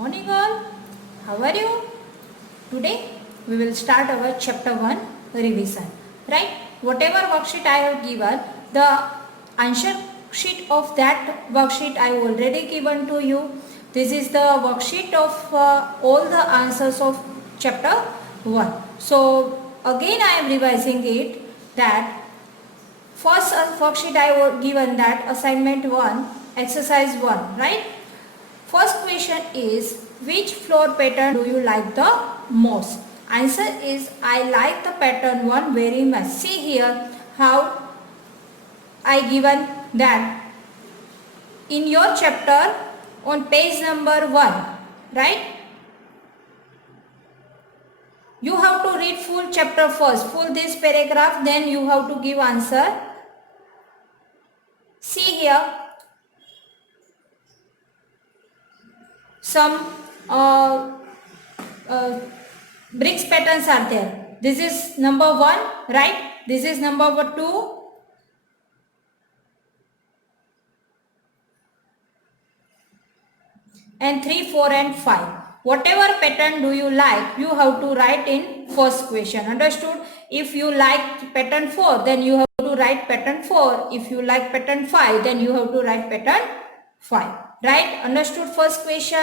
morning all. How are you? Today we will start our chapter 1 revision. Right? Whatever worksheet I have given, the answer sheet of that worksheet I already given to you. This is the worksheet of all the answers of chapter 1. So again I am revising it that first worksheet I have given that assignment 1 exercise 1, right? First question is, which floor pattern do you like the most? Answer is, I like the pattern 1 very much. See here how I given that in your chapter on page number 1, right? You have to read full chapter first, full this paragraph, then you have to give answer. See here some bricks patterns are there. This is number 1, right? This is number 2. And 3, 4 and 5. Whatever pattern do you like, you have to write in first question. Understood? If you like pattern 4, then you have to write pattern 4. If you like pattern 5, then you have to write pattern 5. Right? Understood first question?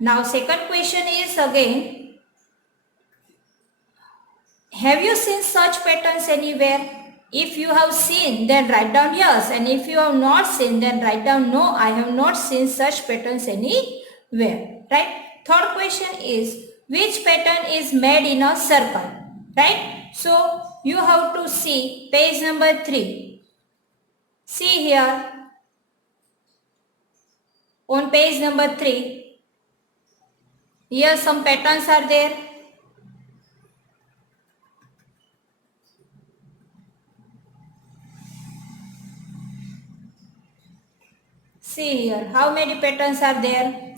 Now second question is again, have you seen such patterns anywhere? If you have seen, then write down yes. And if you have not seen, then write down no, I have not seen such patterns anywhere. Right? Third question is, which pattern is made in a circle? Right? So you have to see page number 3. See here on page number 3. Here some patterns are there. See here how many patterns are there,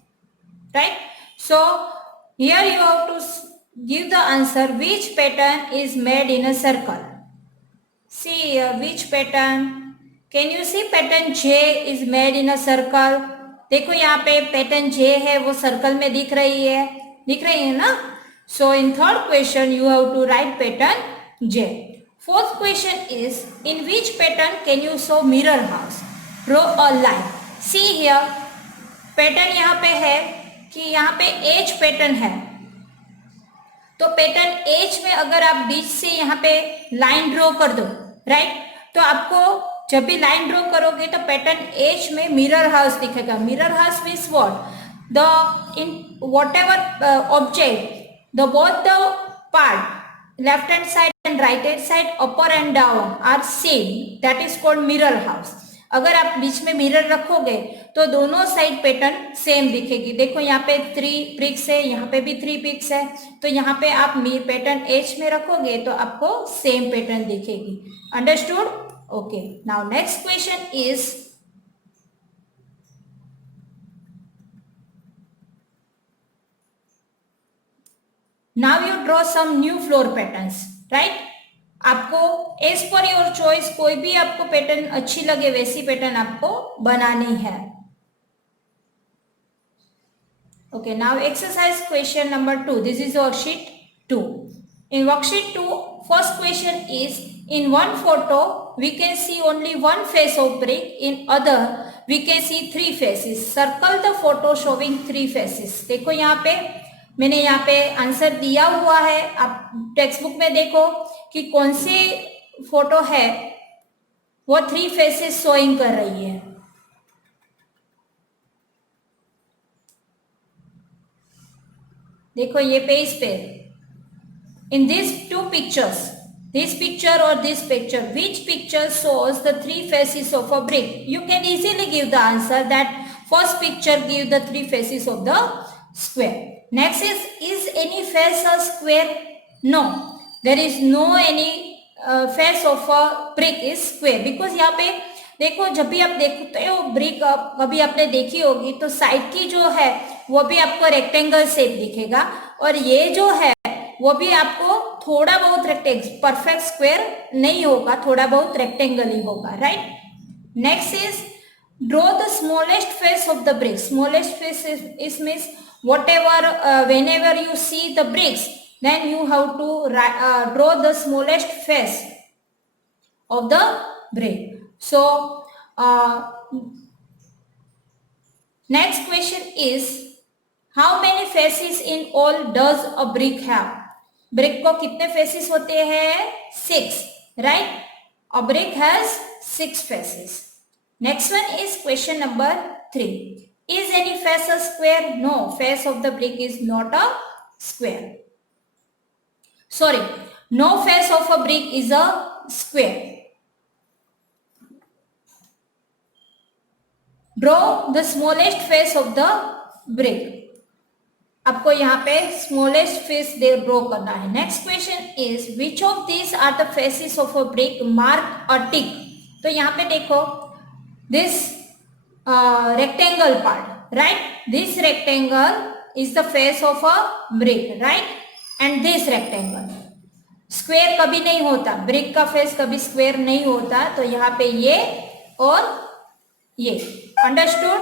right? So here you have to give the answer which pattern is made in a circle. See here which pattern. Can you see pattern J is made in a circle? देखो यहाँ पे pattern J है वो circle में दिख रही है ना? So in third question you have to write pattern J. Fourth question is, in which pattern can you show mirror house? Draw a line. See here pattern यहाँ पे है कि यहाँ पे एज पैटर्न है, तो पैटर्न एज में अगर आप बीच से यहाँ पे लाइन ड्रॉ कर दो, राइट? तो आपको जब भी लाइन ड्रॉ करोगे तो पैटर्न एज में मिरर हाउस दिखेगा. Mirror house means what? The in whatever object the both the part left hand side and right hand side upper and down are same, that is called mirror house. अगर आप बीच में mirror रखोगे तो दोनों side pattern same दिखेगी. देखो यहाँ पे 3 ब्रिक्स है, यहाँ पे भी 3 ब्रिक्स है, तो यहाँ पे आप पैटर्न एज में रखोगे तो आपको सेम पैटर्न दिखेगी. Understood? Okay. Now next question is, now you draw some new floor patterns, right? आपको एज पर योर चॉइस कोई भी आपको पैटर्न अच्छी लगे वैसी पैटर्न आपको बनानी है. Okay. Now exercise question number 2. This is worksheet 2. In worksheet 2, first question is, in one photo we can see only one face of brick, in other we can see 3 faces. Circle the photo showing 3 faces. देखो यहाँ पे मैंने यहाँ पे answer दिया हुआ है, आप टेक्स्ट बुक में देखो कि कौन सी फोटो है वो 3 फेसेस शोइंग कर रही है. देखो ये पेज पे, in these 2 pictures, this picture or this picture, which picture shows the 3 faces of a brick? You can easily give the answer that first picture give the 3 faces of the square. Next is any face a square? No, there is no any face of a brick is square, because यहाँ पे देखो जब भी आप देखते हो brick कभी आपने देखी होगी तो साइड की जो है वो भी आपको रेक्टेंगल शेप दिखेगा, और ये जो है वो भी आपको थोड़ा बहुत रेक्टेंगल, परफेक्ट स्क्वायर नहीं होगा, थोड़ा बहुत रेक्टेंगल ही होगा, right? Next is draw the smallest face of the brick. Smallest face is means whatever whenever you see the bricks, then you have to draw the smallest face of the brick. So next question is, how many faces in all does a brick have? brick को कितने faces होते हैं? 6, right? A brick has 6 faces. Next one is question number 3. Is any face a square? No, face of the brick is not a square. Sorry, no face of a brick is a square. Draw the smallest face of the brick. आपको यहाँ पे smallest face draw करना है. Next question is which of this are the faces of a brick mark a tick. तो यहाँ पे देखो, this rectangle part, right? This rectangle is the face of a brick, right? And this rectangle. Square कभी नहीं होता, brick का face कभी square नहीं होता. तो यहाँ पे ये और ये, understood?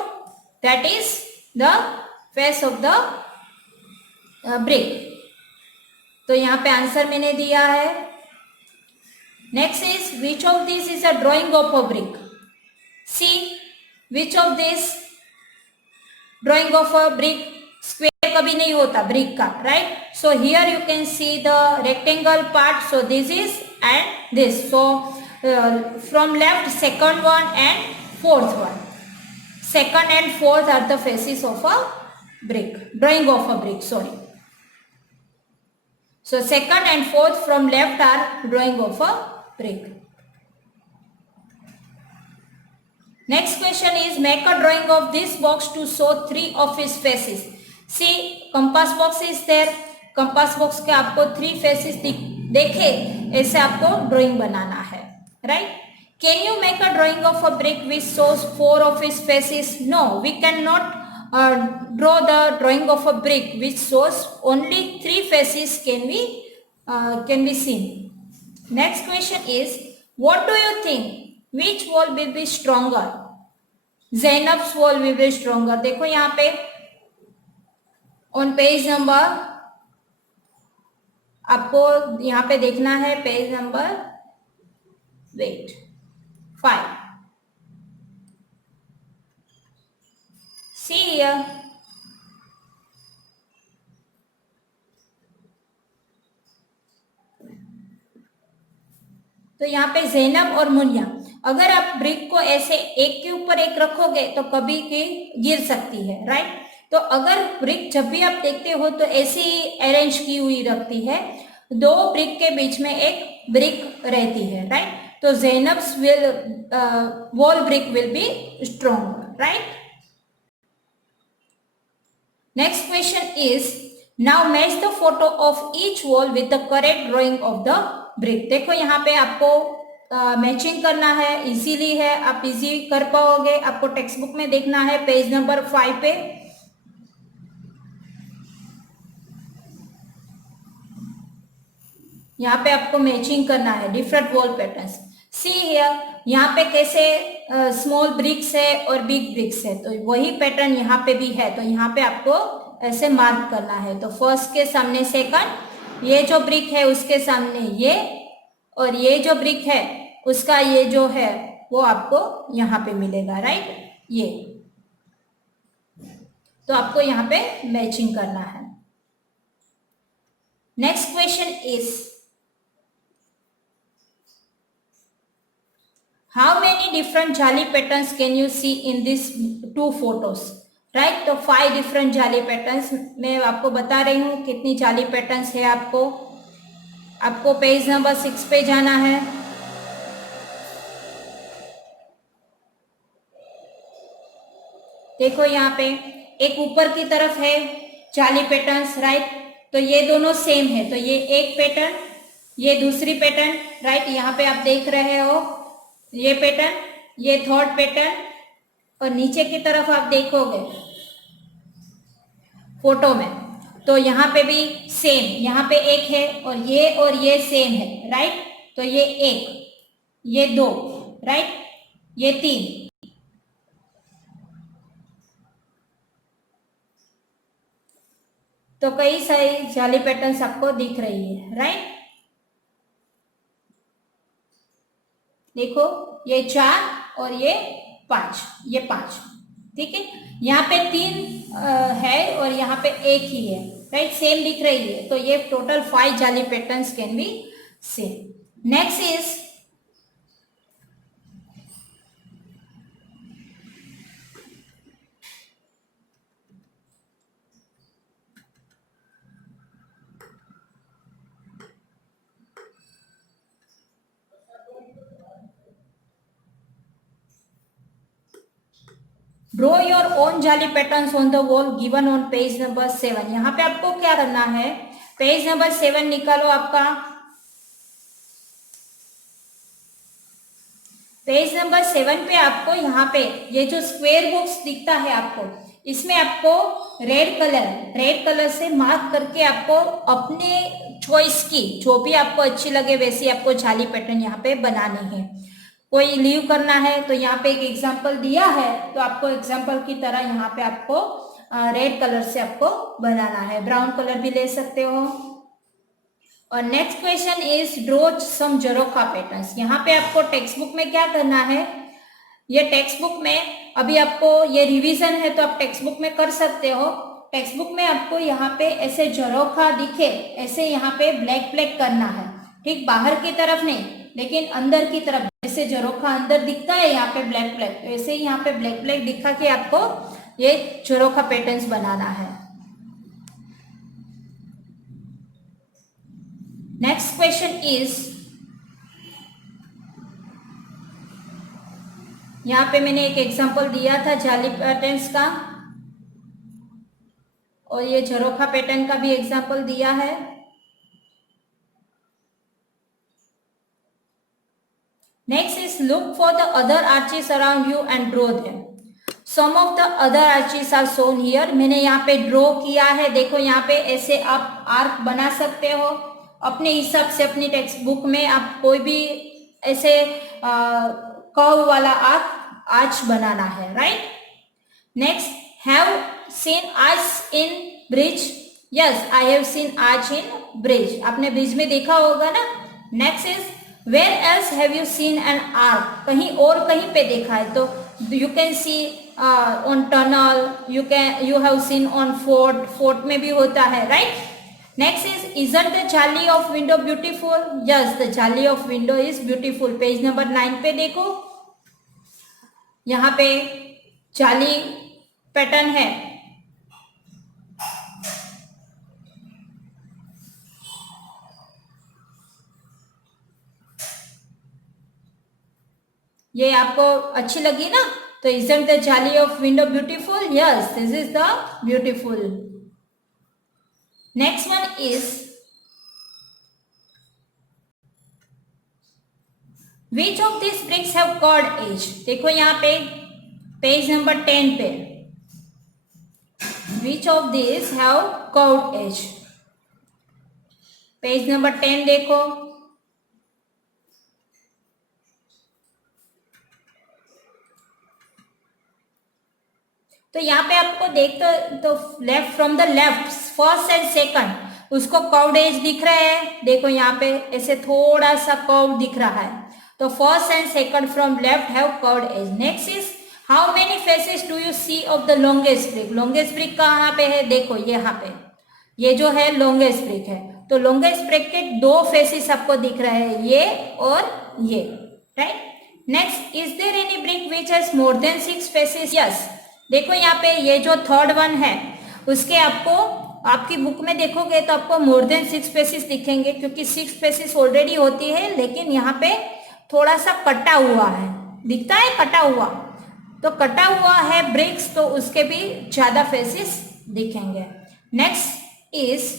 That is the face of the brick. तो यहाँ पे आंसर मैंने दिया है. Next is which of this is a drawing of a brick. See which of this drawing of a brick. Square कभी नहीं होता ब्रिक का, right? So here you can see the rectangle part. So this is and this. So from left second one and fourth one. Second and fourth are the faces of a brick, drawing of a brick, sorry. So second and fourth from left are drawing of a brick. Next question is make a drawing of this box to show 3 of its faces. See, compass box is there. compass box के आपको 3 faces देखे, ऐसे आपको drawing बनाना है, right? Can you make a drawing of a brick which shows 4 of its faces? No, we cannot draw the drawing of a brick which shows only 3 faces can be seen. Next question is, what do you think? Which wall will be stronger? Zainab's wall will be stronger. देखो यहाँ पे on page number, आपको यहाँ पे देखना है page number 5. See here. तो यहाँ पे ज़ैनब और मुनिया, अगर आप ब्रिक को ऐसे एक के ऊपर एक रखोगे तो कभी की गिर सकती है, राइट? तो अगर ब्रिक जब भी आप देखते हो तो ऐसे ही अरेंज की हुई रखती है, 2 ब्रिक के बीच में एक ब्रिक रहती है, राइट? तो Zainab's wall brick will be stronger, right? Next question is, now match the photo of each wall with the correct drawing of the brick. देखो यहाँ पे आपको मैचिंग करना है, इजीली है, आप इजी कर पाओगे. आपको टेक्स्ट बुक में देखना है पेज नंबर 5 पे. यहाँ पे आपको मैचिंग करना है different wall patterns. See here, यहाँ पे कैसे स्मॉल ब्रिक्स है और बिग ब्रिक्स है, तो वही पैटर्न यहाँ पे भी है. तो यहाँ पे आपको ऐसे मार्क करना है. तो फर्स्ट के सामने सेकंड, ये जो ब्रिक है उसके सामने ये, और ये जो ब्रिक है उसका ये जो है वो आपको यहाँ पे मिलेगा, राइट? ये तो आपको यहाँ पे मैचिंग करना है. Next question is, how many different jali patterns can you see in these 2 photos, right? तो 5 different जाली पैटर्न्स मैं आपको बता रही हूँ कितनी जाली पैटर्न्स है. आपको पेज नंबर 6 पे जाना है. देखो यहाँ पे एक ऊपर की तरफ है जाली पैटर्न्स, राइट? तो ये दोनों सेम है. तो ये एक पैटर्न, ये दूसरी पैटर्न, राइट? यहाँ पे आप देख रहे हो ये पैटर्न, ये थर्ड पैटर्न, और नीचे की तरफ आप देखोगे फोटो में तो यहाँ पे भी सेम, यहाँ पे एक है और ये सेम है, राइट? तो ये 1, ये 2, राइट? ये 3. तो कई सारी जाली पैटर्न्स आपको दिख रही है, राइट। देखो ये 4 और ये 5, ये 5, ठीक है। यहाँ पे 3 है और यहाँ पे 1 ही है, राइट, सेम दिख रही है। तो ये total 5 jaali patterns can be same. Next is draw your own jaali patterns on the wall given on page number 7। यहाँ पे आपको क्या करना है, पेज नंबर 7 निकालो आपका। पेज नंबर 7 पे आपको यहाँ पे ये जो स्क्वायर बॉक्स दिखता है आपको, इसमें आपको रेड कलर से मार्क करके आपको अपने चॉइस की जो भी आपको अच्छी लगे वैसी आपको जाली पैटर्न यहाँ पे बनानी है। कोई लीव करना है तो यहाँ पे एक एग्जांपल दिया है, तो आपको एग्जांपल की तरह यहाँ पे आपको रेड कलर से आपको बनाना है, ब्राउन कलर भी ले सकते हो। और next question is draw some jharokha patterns. यहाँ पे आपको टेक्स्ट बुक में क्या करना है, ये टेक्स्ट बुक में अभी आपको ये रिवीजन है तो आप टेक्स्ट बुक में कर सकते हो। टेक्स्ट बुक में आपको यहाँ पे ऐसे झरोखा दिखे, ऐसे यहाँ पे ब्लैक करना है, ठीक, बाहर की तरफ नहीं लेकिन अंदर की तरफ। जैसे झरोखा अंदर दिखता है यहाँ पे ब्लैक, वैसे ही यहाँ पे ब्लैक दिखा के आपको ये झरोखा पैटर्न्स बनाना है। नेक्स्ट क्वेश्चन इज, यहाँ पे मैंने एक एग्जांपल दिया था जाली पैटर्न्स का और ये झरोखा पैटर्न का भी एग्जांपल दिया है। Next is look for the other arches around you and draw them. Some of the other arches are shown here. मैंने यहाँ पे ड्रॉ किया है, देखो यहाँ पे ऐसे आप आर्क बना सकते हो अपने हिसाब से। अपनी टेक्स्ट बुक में आप कोई भी ऐसे कर्व वाला आर्च बनाना है, right. Next, have seen arch in bridge. Yes, I have seen arch in bridge. आपने ब्रिज में देखा होगा ना। Next is where else have you seen an arch. कहीं और कहीं पे देखा है तो you can see on tunnel, you have seen on fort में भी होता है, right. Next is isn't the jaali of window beautiful. Yes, the jaali of window is beautiful. Page number 9 पे देखो, यहाँ पे जाली पैटर्न है। ये आपको अच्छी लगी ना, तो isn't the jolly of window beautiful? Yes, this is the beautiful. Next one is which of these bricks have curved edge? देखो यहाँ पे पेज नंबर 10 पे which of these have curved edge? Page number 10 देखो, तो यहाँ पे आपको देख तो left from the left first and second उसको कर्व्ड एज दिख रहा है। देखो यहाँ पे ऐसे थोड़ा सा कर्व दिख रहा है, तो first and second from left have curved edge. Next is how many faces do you see of the longest brick. Longest brick कहाँ पे है, देखो यहाँ पे ये जो है लॉन्गेस्ट ब्रिक है, तो लॉन्गेस्ट ब्रिक के 2 फेसेस आपको दिख रहे हैं, ये और ये, right. Next, is there any brick which has more than 6 faces. Yes, देखो यहाँ पे ये जो थर्ड वन है उसके आपको आपकी बुक में देखोगे तो आपको मोर देन 6 फेसेस दिखेंगे, क्योंकि 6 फेसेस ऑलरेडी होती है, लेकिन यहाँ पे थोड़ा सा कटा हुआ है, दिखता है कटा हुआ, तो कटा हुआ है ब्रिक्स, तो उसके भी ज्यादा फेसेस दिखेंगे। Next is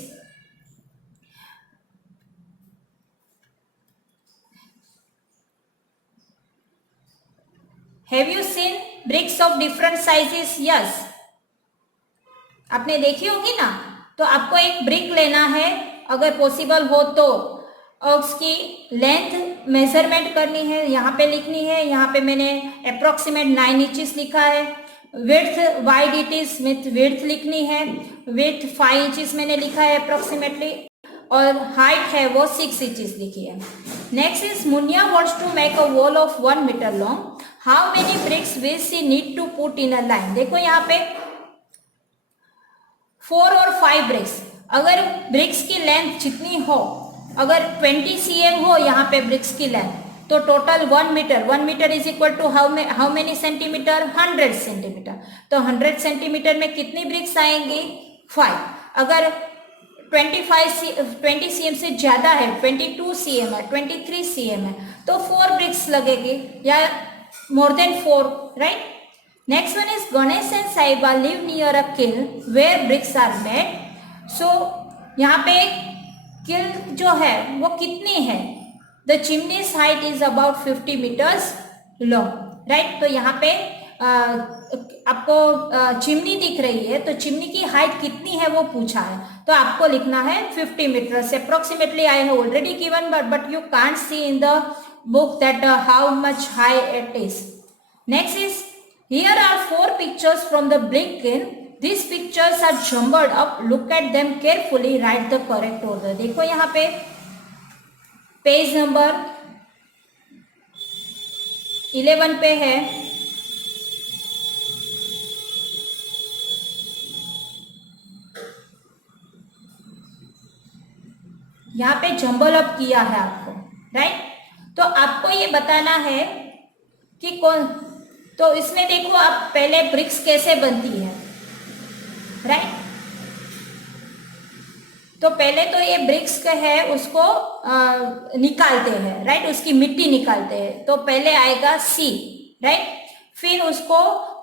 have you scene bricks of different sizes. Yes, आपने देखी होगी ना। तो आपको एक ब्रिक लेना है, अगर पॉसिबल हो तो, और उसकी लेंथ मेजरमेंट करनी है, यहाँ पे लिखनी है। यहाँ पे मैंने अप्रोक्सीमेट 9 इंचेस लिखा है। Width wide it is, width लिखनी है, विड्थ 5 इंचेस मैंने लिखा है अप्रोक्सीमेटली, और हाइट है वो 6 इंचेस लिखी है। Next is Muniya wants to make a wall of 1 metre long, how many bricks will she need to put in a line. देखो यहाँ पे 4 और 5 ब्रिक्स, अगर ब्रिक्स की लेंथ जितनी हो, अगर 20 cm हो यहाँ पे ब्रिक्स की लेंथ, तो total 1 metre is equal to how many centimetre, 100 centimetre. तो 100 सेंटीमीटर में कितनी ब्रिक्स आएंगी, 5। अगर 20 cm से ज्यादा है, 22 cm है, 23 cm है, तो 4 ब्रिक्स लगेगी, या more than 4, right. Next one is Ganesh and Sahiba live near a kiln where bricks are made. So यहाँ पे किल जो है वो कितनी है, the chimneys height is about 50 metres long, right. तो यहाँ पे आपको चिमनी दिख रही है, तो चिमनी की हाइट कितनी है वो पूछा है, तो आपको लिखना है 50 metres. Approximately I have already given, but you can't see in the book that how much high it is. Next is here are 4 pictures from the brick kiln. These pictures are jumbled up. Look at them carefully. Write the correct order. देखो यहाँ पे page number 11 पे है। यहाँ पे jumble up किया है आपको, राइट। तो आपको ये बताना है कि कौन, तो इसमें देखो आप पहले ब्रिक्स कैसे बनती है, राइट। तो पहले तो ये ब्रिक्स का है उसको निकालते हैं, राइट, उसकी मिट्टी निकालते हैं। तो पहले आएगा सी, राइट, फिर उसको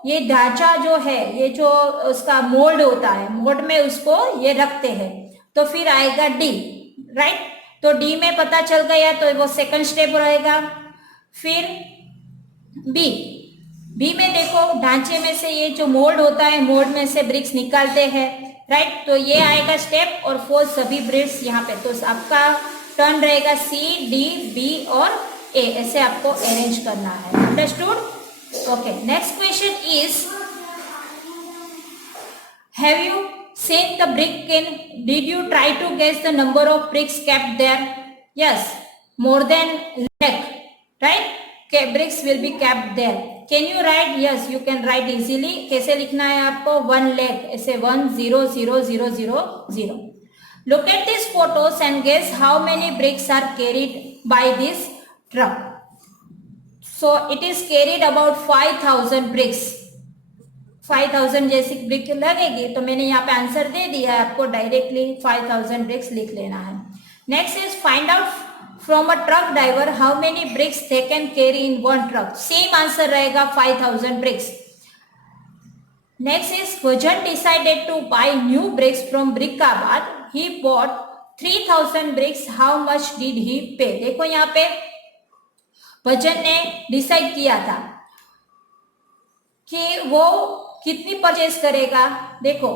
ये ढांचा जो है, ये जो उसका मोल्ड होता है, मोल्ड में उसको ये रखते हैं। तो फिर आएगा डी, राइट। तो डी में पता चल गया तो वो सेकंड स्टेप रहेगा। फिर बी में देखो ढांचे में से ये जो मोल्ड होता है, मोल्ड में से ब्रिक्स निकालते हैं, राइट। तो ये आएगा स्टेप, और 4 सभी ब्रिक्स यहाँ पे। तो आपका टर्न रहेगा सी, डी, बी और ए, ऐसे आपको अरेंज करना है। Understood? Okay, next question is have you seen the brick kiln? Did you try to guess the number of bricks kept there? Yes, more than lakh, right? Okay, bricks will be kept there. Can you write? Yes, you can write easily. कैसे लिखना है आपको? 1 lakh, ऐसे 1 0 0 0 0 0. Look at these photos and guess how many bricks are carried by this truck. So it is carried about 5,000 bricks. 5,000 जैसी brick लगेगी, तो मैंने यहाँ पे आंसर दे दिया है आपको, डायरेक्टली 5,000 ब्रिक्स लिख लेना है। Next is find out from a truck driver how many bricks they can carry in 1 truck. Same answer रहेगा 5,000 bricks. Next is Bhajan decided to buy new bricks from Brickabad, he bought 3,000 bricks, how much did he pay. देखो यहाँ पे भजन ने decide किया था कि वो कितनी परचेज करेगा। देखो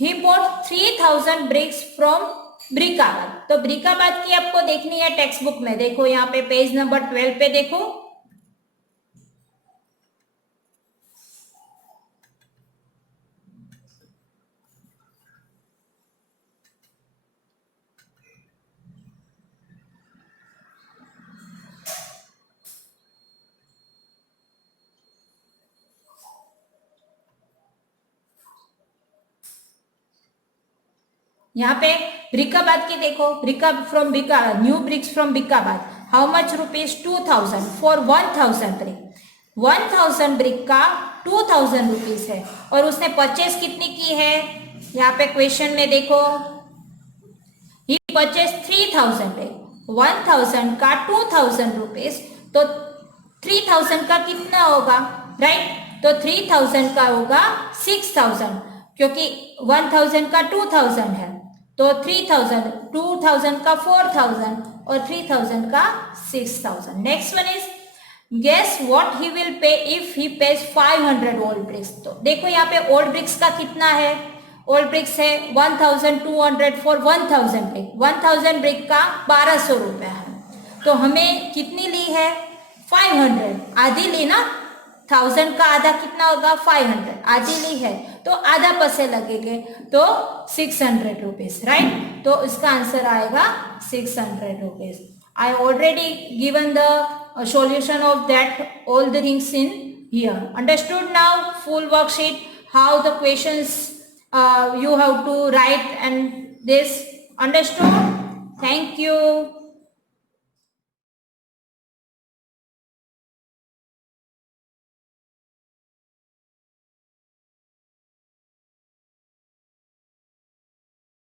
ही बॉट 3,000 ब्रिक्स फ्रॉम ब्रिकाबाद। तो ब्रिकाबाद की आपको देखनी है टेक्स्ट बुक में। देखो यहाँ पे पेज नंबर 12 पे देखो, यहाँ पे ब्रिकाबाद की देखो, Brika from Brika, new bricks from Brickabad, how much rupees 2,000 for 1,000 brick. 1,000 brick का 2,000 रुपीज है, और उसने परचेज कितनी की है, यहाँ पे क्वेश्चन में देखो, ही परचेज 3,000 ब्रिक। 1,000 का 2,000 रुपीज, तो 3,000 का कितना होगा, राइट। तो 3,000 का होगा 6,000, क्योंकि 1,000 का 2,000 है, तो 3,000, 2,000 का 4,000 और 3,000 का 6,000। Next one is guess what he will pay if he pays 500 old bricks. तो देखो यहाँ पे ओल्ड ब्रिक्स का कितना है, ओल्ड ब्रिक्स है 1,200 फॉर 1,000 ब्रिक। 1,000 ब्रिक का 1,200 रुपया है, तो हमें कितनी ली है, 500, आधी ली ना, 1000 का आधा कितना होगा 500, आधी ली है तो आधा पैसे लगेंगे तो 600 रुपीज, राइट। तो इसका आंसर आएगा 600 rupees. I already given the solution of that all the things in here. Understood now full worksheet how the questions you have to write and this. Understood? Thank you.